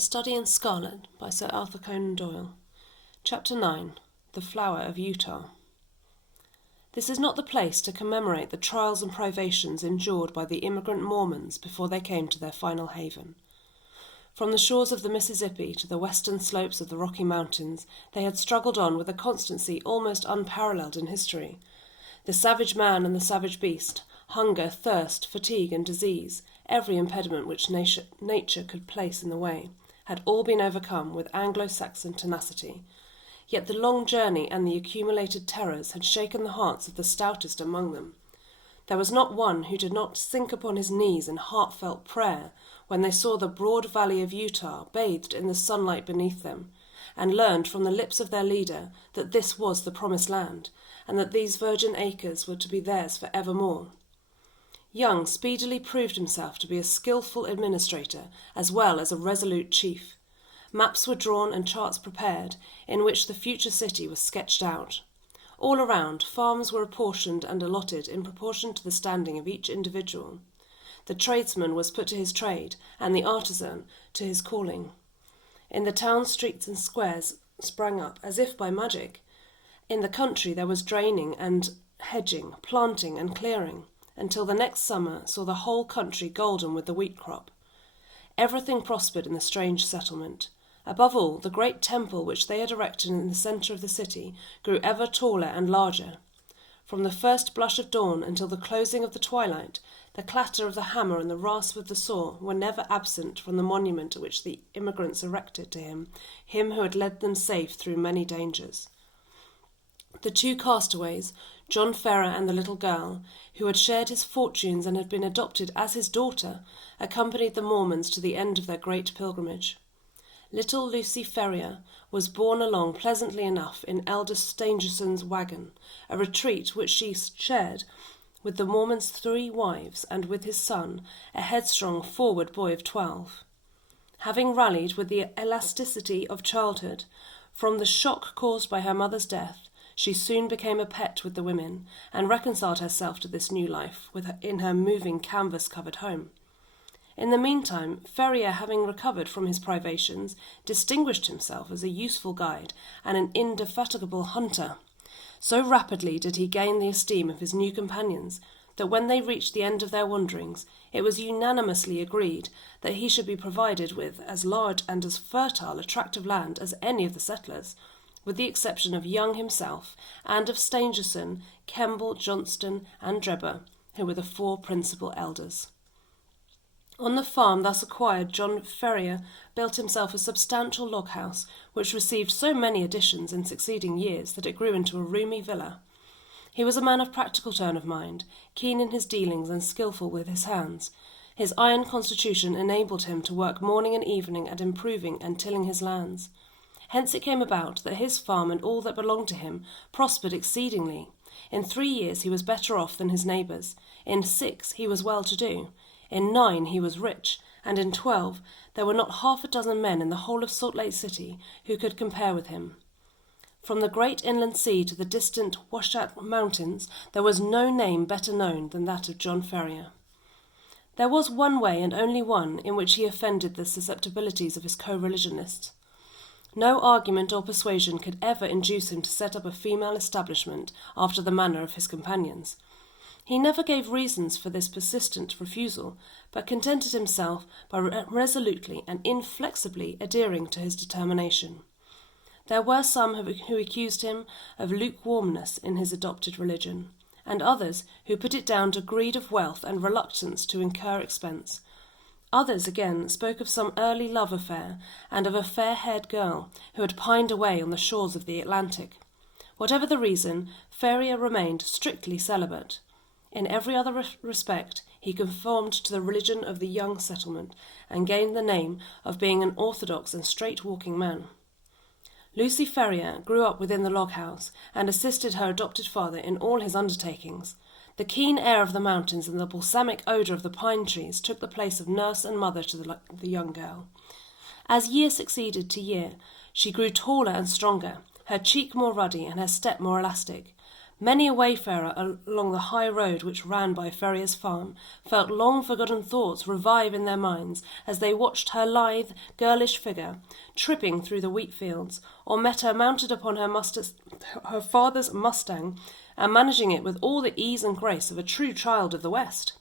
Study in Scarlet by Sir Arthur Conan Doyle. Chapter 9. The Flower of Utah. This is not the place to commemorate the trials and privations endured by the immigrant Mormons before they came to their final haven. From the shores of the Mississippi to the western slopes of the Rocky Mountains, they had struggled on with a constancy almost unparalleled in history. The savage man and the savage beast, hunger, thirst, fatigue, and disease, every impediment which nature could place in the way, had all been overcome with Anglo-Saxon tenacity. Yet the long journey and the accumulated terrors had shaken the hearts of the stoutest among them. There was not one who did not sink upon his knees in heartfelt prayer when they saw the broad valley of Utah bathed in the sunlight beneath them, and learned from the lips of their leader that this was the promised land, and that these virgin acres were to be theirs for evermore. Young speedily proved himself to be a skilful administrator as well as a resolute chief. Maps were drawn and charts prepared, in which the future city was sketched out. All around, farms were apportioned and allotted in proportion to the standing of each individual. The tradesman was put to his trade, and the artisan to his calling. In the town streets and squares sprang up, as if by magic. In the country there was draining and hedging, planting and clearing, until the next summer saw the whole country golden with the wheat crop. Everything prospered in the strange settlement. Above all, the great temple which they had erected in the centre of the city grew ever taller and larger. From the first blush of dawn until the closing of the twilight, the clatter of the hammer and the rasp of the saw were never absent from the monument which the immigrants erected to him who had led them safe through many dangers. The two castaways, John Ferrer and the little girl, who had shared his fortunes and had been adopted as his daughter, accompanied the Mormons to the end of their great pilgrimage. Little Lucy Ferrier was borne along pleasantly enough in Elder Stangerson's wagon, a retreat which she shared with the Mormon's 3 wives and with his son, a headstrong, forward boy of 12. Having rallied with the elasticity of childhood from the shock caused by her mother's death, she soon became a pet with the women, and reconciled herself to this new life in her moving canvas-covered home. In the meantime, Ferrier, having recovered from his privations, distinguished himself as a useful guide and an indefatigable hunter. So rapidly did he gain the esteem of his new companions, that when they reached the end of their wanderings, it was unanimously agreed that he should be provided with as large and as fertile a tract of land as any of the settlers, with the exception of Young himself, and of Stangerson, Kemble, Johnston, and Drebber, who were the 4 principal elders. On the farm thus acquired, John Ferrier built himself a substantial log house, which received so many additions in succeeding years that it grew into a roomy villa. He was a man of practical turn of mind, keen in his dealings and skilful with his hands. His iron constitution enabled him to work morning and evening at improving and tilling his lands. Hence it came about that his farm and all that belonged to him prospered exceedingly. In 3 years he was better off than his neighbours. In 6 he was well-to-do. In 9 he was rich, and in 12 there were not half a dozen men in the whole of Salt Lake City who could compare with him. From the great inland sea to the distant Wasatch Mountains there was no name better known than that of John Ferrier. There was one way, and only one, in which he offended the susceptibilities of his co-religionists. No argument or persuasion could ever induce him to set up a female establishment after the manner of his companions. He never gave reasons for this persistent refusal, but contented himself by resolutely and inflexibly adhering to his determination. There were some who accused him of lukewarmness in his adopted religion, and others who put it down to greed of wealth and reluctance to incur expense. Others, again, spoke of some early love affair, and of a fair-haired girl who had pined away on the shores of the Atlantic. Whatever the reason, Ferrier remained strictly celibate. In every other respect, he conformed to the religion of the young settlement, and gained the name of being an orthodox and straight-walking man. Lucy Ferrier grew up within the log-house, and assisted her adopted father in all his undertakings. The keen air of the mountains and the balsamic odour of the pine trees took the place of nurse and mother to the young girl. As year succeeded to year, she grew taller and stronger, her cheek more ruddy and her step more elastic. Many a wayfarer along the high road which ran by Ferrier's farm felt long-forgotten thoughts revive in their minds as they watched her lithe, girlish figure tripping through the wheat fields, or met her mounted upon her father's Mustang and managing it with all the ease and grace of a true child of the West.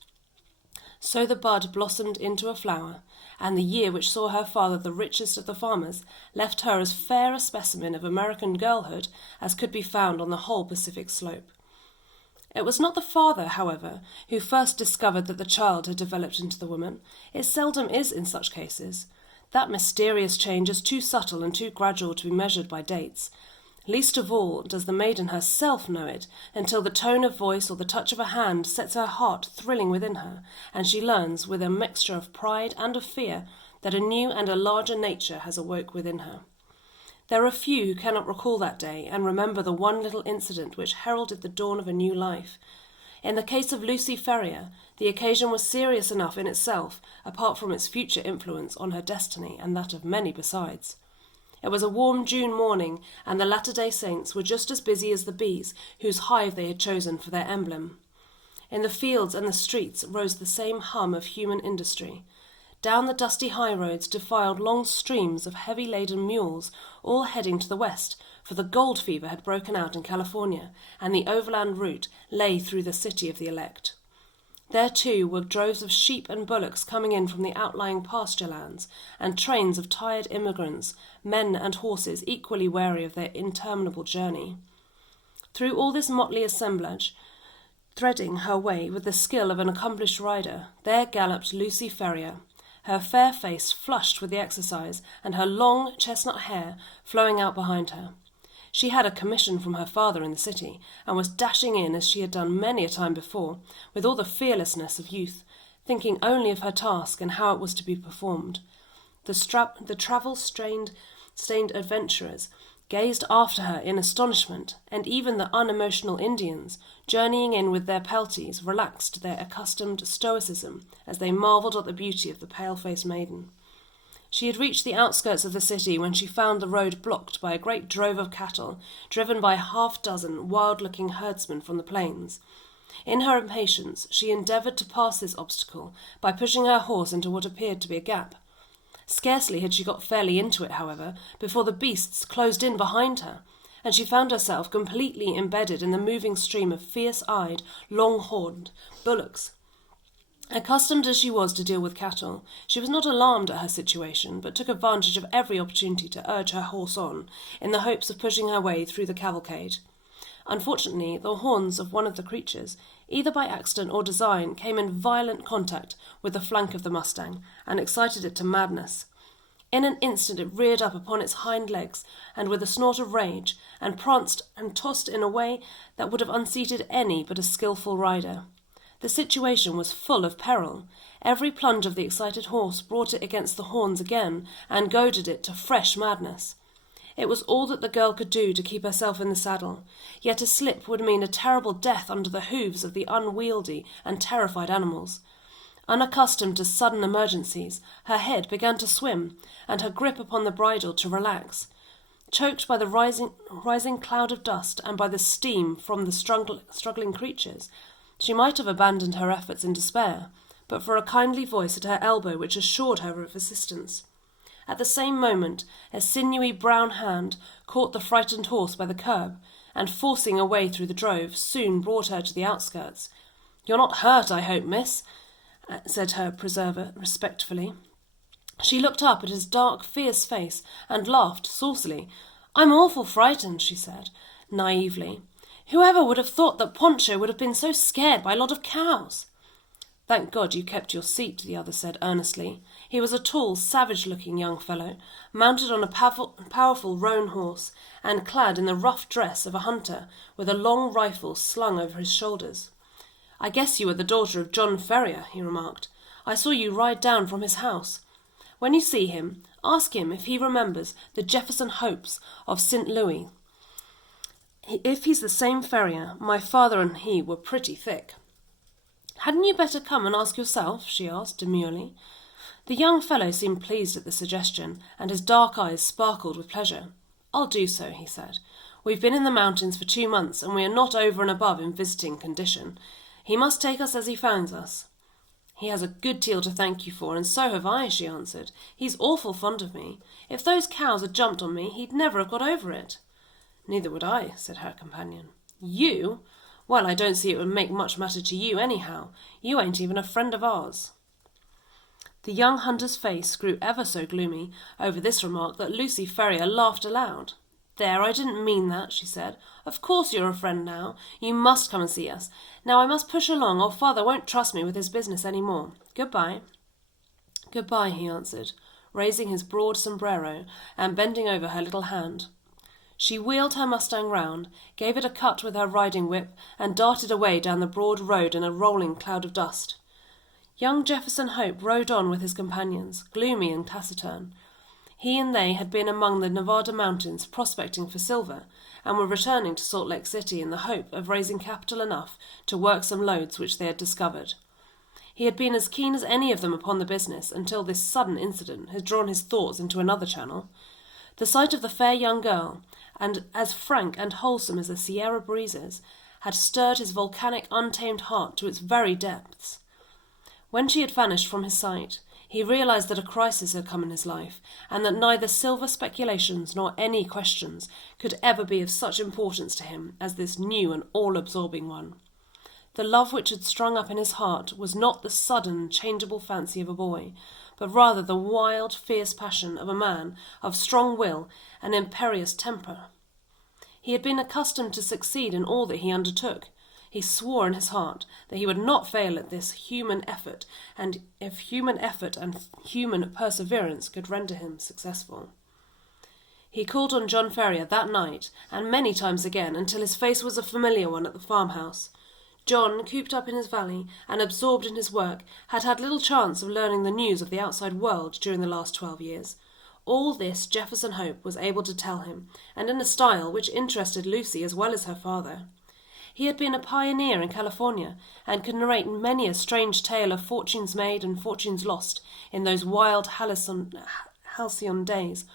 So the bud blossomed into a flower, and the year which saw her father the richest of the farmers left her as fair a specimen of American girlhood as could be found on the whole Pacific slope. It was not the father, however, who first discovered that the child had developed into the woman. It seldom is in such cases. That mysterious change is too subtle and too gradual to be measured by dates. Least of all does the maiden herself know it, until the tone of voice or the touch of a hand sets her heart thrilling within her, and she learns, with a mixture of pride and of fear, that a new and a larger nature has awoke within her. There are few who cannot recall that day and remember the one little incident which heralded the dawn of a new life. In the case of Lucy Ferrier, the occasion was serious enough in itself, apart from its future influence on her destiny and that of many besides. It was a warm June morning, and the Latter-day Saints were just as busy as the bees whose hive they had chosen for their emblem. In the fields and the streets rose the same hum of human industry. Down the dusty high-roads defiled long streams of heavy-laden mules, all heading to the west, for the gold fever had broken out in California, and the overland route lay through the city of the elect. There, too, were droves of sheep and bullocks coming in from the outlying pasture lands, and trains of tired immigrants, men and horses equally weary of their interminable journey. Through all this motley assemblage, threading her way with the skill of an accomplished rider, there galloped Lucy Ferrier, her fair face flushed with the exercise, and her long chestnut hair flowing out behind her. She had a commission from her father in the city, and was dashing in as she had done many a time before, with all the fearlessness of youth, thinking only of her task and how it was to be performed. The travel-stained adventurers gazed after her in astonishment, and even the unemotional Indians, journeying in with their pelties, relaxed their accustomed stoicism as they marvelled at the beauty of the pale-faced maiden. She had reached the outskirts of the city when she found the road blocked by a great drove of cattle, driven by half-dozen wild-looking herdsmen from the plains. In her impatience, she endeavoured to pass this obstacle by pushing her horse into what appeared to be a gap. Scarcely had she got fairly into it, however, before the beasts closed in behind her, and she found herself completely embedded in the moving stream of fierce-eyed, long-horned bullocks. Accustomed as she was to deal with cattle, she was not alarmed at her situation, but took advantage of every opportunity to urge her horse on, in the hopes of pushing her way through the cavalcade. Unfortunately, the horns of one of the creatures, either by accident or design, came in violent contact with the flank of the Mustang, and excited it to madness. In an instant it reared up upon its hind legs, and with a snort of rage, and pranced and tossed in a way that would have unseated any but a skilful rider. The situation was full of peril. Every plunge of the excited horse brought it against the horns again, and goaded it to fresh madness. It was all that the girl could do to keep herself in the saddle, yet a slip would mean a terrible death under the hoofs of the unwieldy and terrified animals. Unaccustomed to sudden emergencies, her head began to swim, and her grip upon the bridle to relax. Choked by the rising cloud of dust and by the steam from the struggling creatures, she might have abandoned her efforts in despair, but for a kindly voice at her elbow which assured her of assistance. At the same moment, a sinewy brown hand caught the frightened horse by the curb, and forcing a way through the drove, soon brought her to the outskirts. "You're not hurt, I hope, miss?" said her preserver respectfully. She looked up at his dark, fierce face, and laughed saucily. "I'm awful frightened," she said, naively. "Whoever would have thought that Poncho would have been so scared by a lot of cows?" "Thank God you kept your seat," the other said earnestly. He was a tall, savage-looking young fellow, mounted on a powerful roan horse, and clad in the rough dress of a hunter, with a long rifle slung over his shoulders. "I guess you are the daughter of John Ferrier," he remarked. "I saw you ride down from his house. When you see him, ask him if he remembers the Jefferson Hopes of St. Louis. If he's the same Ferrier, my father and he were pretty thick." "Hadn't you better come and ask yourself?" she asked demurely. The young fellow seemed pleased at the suggestion, and his dark eyes sparkled with pleasure. "I'll do so," he said. We've been in the mountains for 2 months, and we are not over and above in visiting condition. He must take us as he finds us." "He has a good deal to thank you for, and so have I," she answered. "He's awful fond of me. If those cows had jumped on me, he'd never have got over it." "Neither would I," said her companion. "You? Well, I don't see it would make much matter to you anyhow. You ain't even a friend of ours." The young hunter's face grew ever so gloomy over this remark that Lucy Ferrier laughed aloud. "There, I didn't mean that," she said. "Of course you're a friend now. You must come and see us. Now I must push along, or father won't trust me with his business any more. Goodbye." "Goodbye," he answered, raising his broad sombrero and bending over her little hand. She wheeled her Mustang round, gave it a cut with her riding whip, and darted away down the broad road in a rolling cloud of dust. Young Jefferson Hope rode on with his companions, gloomy and taciturn. He and they had been among the Nevada mountains prospecting for silver, and were returning to Salt Lake City in the hope of raising capital enough to work some lodes which they had discovered. He had been as keen as any of them upon the business until this sudden incident had drawn his thoughts into another channel. The sight of the fair young girl, and as frank and wholesome as the Sierra breezes, had stirred his volcanic, untamed heart to its very depths. When she had vanished from his sight, he realized that a crisis had come in his life, and that neither silver speculations nor any questions could ever be of such importance to him as this new and all-absorbing one. The love which had sprung up in his heart was not the sudden, changeable fancy of a boy, but rather the wild, fierce passion of a man of strong will and imperious temper. He had been accustomed to succeed in all that he undertook. He swore in his heart that he would not fail at this human effort, and if human effort and human perseverance could render him successful. He called on John Ferrier that night, and many times again, until his face was a familiar one at the farmhouse. John, cooped up in his valley and absorbed in his work, had had little chance of learning the news of the outside world during the last 12 years. All this Jefferson Hope was able to tell him, and in a style which interested Lucy as well as her father. He had been a pioneer in California, and could narrate many a strange tale of fortunes made and fortunes lost in those wild halcyon days.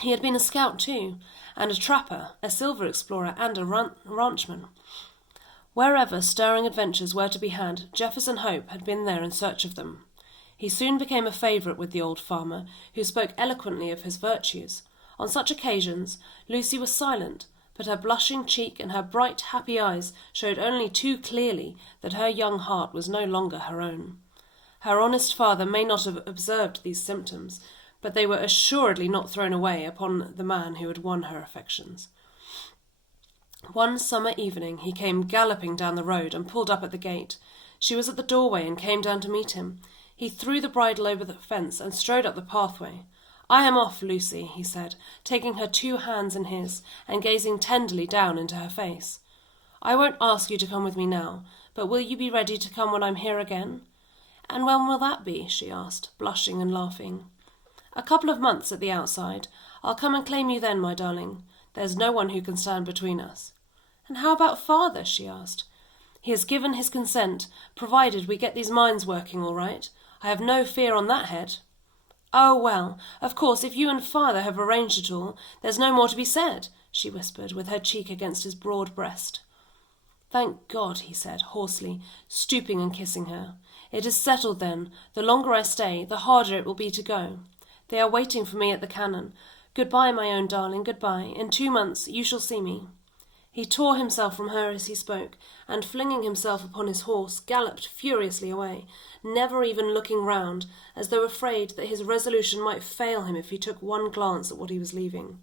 He had been a scout too, and a trapper, a silver explorer, and a ranchman. Wherever stirring adventures were to be had, Jefferson Hope had been there in search of them. He soon became a favourite with the old farmer, who spoke eloquently of his virtues. On such occasions, Lucy was silent, but her blushing cheek and her bright, happy eyes showed only too clearly that her young heart was no longer her own. Her honest father may not have observed these symptoms, but they were assuredly not thrown away upon the man who had won her affections. One summer evening he came galloping down the road and pulled up at the gate. She was at the doorway and came down to meet him. He threw the bridle over the fence and strode up the pathway. "I am off, Lucy," he said, taking her 2 hands in his and gazing tenderly down into her face. "I won't ask you to come with me now, but will you be ready to come when I'm here again?" "And when will that be?" she asked, blushing and laughing. "A couple of months at the outside. I'll come and claim you then, my darling. There's no one who can stand between us." "And how about father?" she asked. "He has given his consent, provided we get these mines working all right. I have no fear on that head." "Oh, well, of course, if you and father have arranged it all, there's no more to be said," she whispered, with her cheek against his broad breast. "Thank God," he said, hoarsely, stooping and kissing her. "It is settled, then. The longer I stay, the harder it will be to go. They are waiting for me at the cannon. Goodbye, my own darling, goodbye. In 2 months you shall see me." He tore himself from her as he spoke, and flinging himself upon his horse, galloped furiously away, never even looking round, as though afraid that his resolution might fail him if he took one glance at what he was leaving.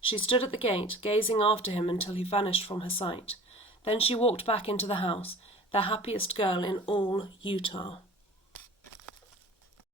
She stood at the gate, gazing after him until he vanished from her sight. Then she walked back into the house, the happiest girl in all Utah.